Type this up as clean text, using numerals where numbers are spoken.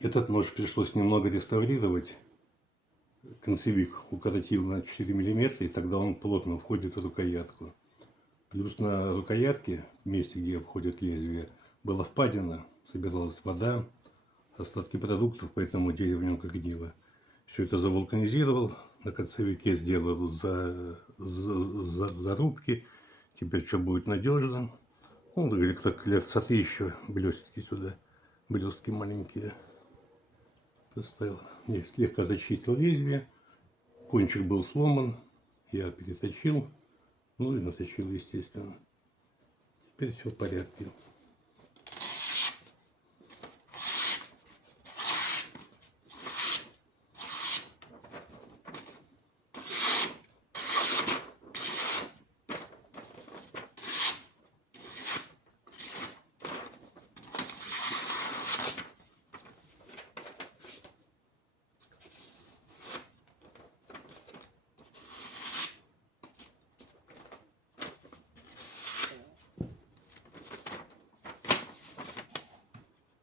Этот нож пришлось немного реставрировать. Концевик укоротил на 4 мм, и тогда он плотно входит в рукоятку. Плюс на рукоятке, в месте, где входит лезвие, была впадина, собиралась вода, остатки продуктов, поэтому дерево в нем как гнило. Все это завулканизировал, на концевике сделал зарубки. Теперь что будет надежно. Ну, говорит, так лет сотри еще блестки сюда, блестки маленькие. Поставил. Я слегка зачистил лезвие. Кончик был сломан. Я переточил. Ну и наточил, естественно. Теперь все в порядке.